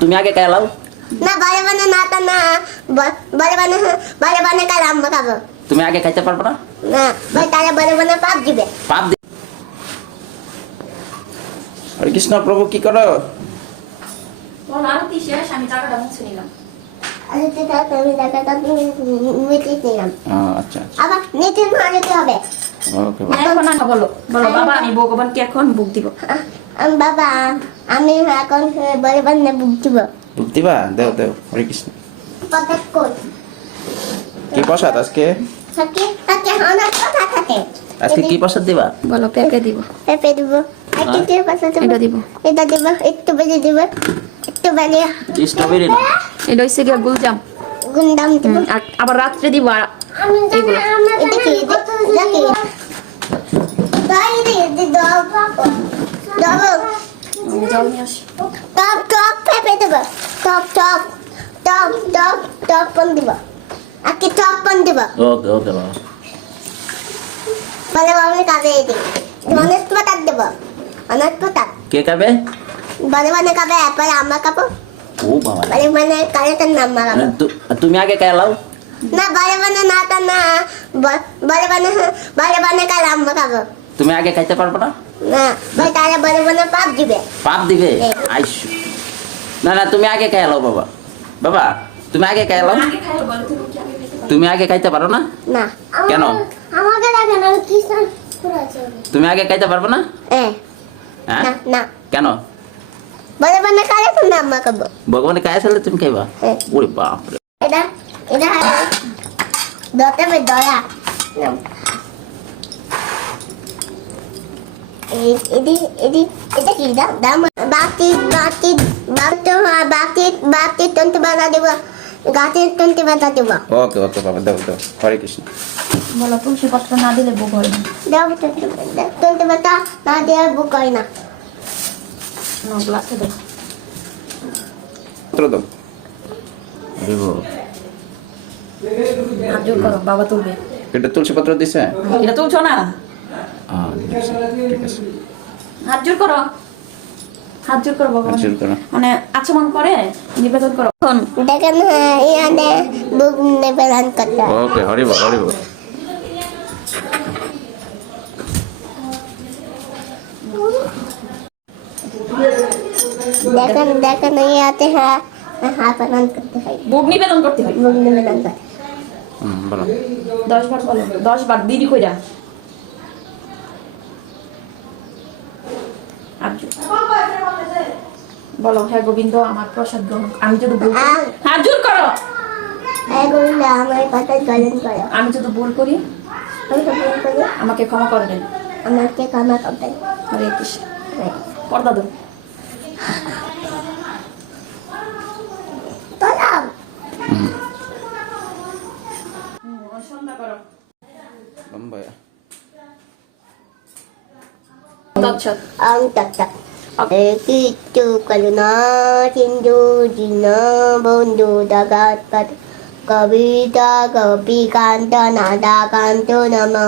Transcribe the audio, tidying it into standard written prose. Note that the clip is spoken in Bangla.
তুমি আগে খাইলাও না বলে বানে না তা না বলে বানে কাল আমরা খাবো। তুমি আগে খাইতে পারবে না? না ভাই তাহলে বলে বানে পাপ দিবে। পাপ দি হরে কৃষ্ণ প্রভু কি করো? বল আরতি শেষ, আমি টাকাটা মুছে নিলাম। আরে তুই তা তুমি টাকাটা মিটিয়ে নিলাম। আচ্ছা আচ্ছা আবার নিতে মারতে হবে। ওকে এখন না বলো বলো বাবা, আমি ভগবানকে এখন বুক দিব। বাবা আমি এখন বলে বানে বুক দিব। বুক দিবা? দেও দেও। হরে কৃষ্ণ। পকেট কোড কি প্রসাদ আজকে? থাকে থাকে অনেক কথা থাকে। আজকে কি প্রসাদ দিবা? বলো পেঁপে দিব। পেঁপে দিব। একটু দিয়ে পাশে এটা দিব। এটা দিব একটু বেশি দিব একটু বেশি। স্ট্রবেরি না? এটা হচ্ছে গিয়ে গুলজাম। গুন্ডাম দিব। আবার রাত্রে দিব আমি এগুলো। এটা কি এটা কি তাই দি দাও দাও জল নিয়ে আসি। টপ টপ পেঁপে দিব। Top top top top top পন দিব। আকি টপ পন দিব। ওকে ওকে বাবা। বলে বাবা কাবে দি অনেক পাতা দিব। অনেক পাতা কে খাবে? বলে মানে কাবে পরে আমরা খাবো। ও বাবা। বলে মানে কালে তার নাম মারাবো। তুমি আগে খাইলাও না বলে মানে না তা না বলে মানে কাল আমরা খাবো। তুমি আগে খাইতে পারবে না? না ভাই তাহলে বলে মানে পাপ দিবে। পাপ দিবে? আইসু না না তুমি আগে খাইলাও বাবা। বাবা তুমি আগে খাইলাও। আগে খাইলো বলো, তুমি কি আগে খাইতে পারো? তুমি আগে খাইতে পারো না? না কেন? আমাকে লাগে না কৃষ্ণ পুরো আছে। তুমি আগে খাইতে পারবে না? হ্যাঁ হ্যাঁ না কেন? বলে মানে কালে তার নাম মাখাবো। ভগবানে খাই আসলে তুমি খাইবা? হ্যাঁ। ওরে বাপ রে। এটা এটা দতে মে দয়া এদি এদি এটা কি দাম বাতি বাতি বাতি বাতি বাতি তন্ত্র বানা দেব গাছের তন্ত্র বানা দেব। ওকে ওকে বাবা দাও দাও। হরে কৃষ্ণ। বলো তুলসী পত্র না দিলে ভোগ হয় না। দাও তন্ত্র বাতা না দেওয়ার বুক হয় না। গ্লাসে দাও। পত্র দাও। আরে বাবা। হাত জোর করো, বাবা তুলবে। এটা তুলসী পত্র দিছে? এটা তুলছো না? ঠিক আছে। হাত জোর করো, হাত জোর করো বাবা। হাত জোর করো। মানে আচমন করে নিবেদন করো। এখন দেখেন ইয়ানে বুক নিবেদন করতে হয়। ওকে হরি বল হরি বল। দেখেন দেখেন ইয়াতে হ্যাঁ হাত প্রদান করতে হয়। ভোগ নিবেদন করতে হয়। বুক নিবেদন করতে বলো 10 বার বলো, 10 বার দিদি কইরা। বলো হে গোবিন্দ আমার প্রসাদ গ্রহণ। আমি যদি ভুল করি, হাত জোর করো। এগুলো আমার কথা গ্রহণ করো। আমি যদি ভুল করি আমি গ্রহণ করি আমাকে ক্ষমা করে দেন। আমাকে ক্ষমা করবেন। হরে কৃষ্ণ। পর্দা দাও। তোলাও সন্ধ্যা করো। লম্বায়া। আচ্ছা ang tatak. Ekito kaluna sindu dina bondu dagat pat kabita kapi kanta nada kanto nama.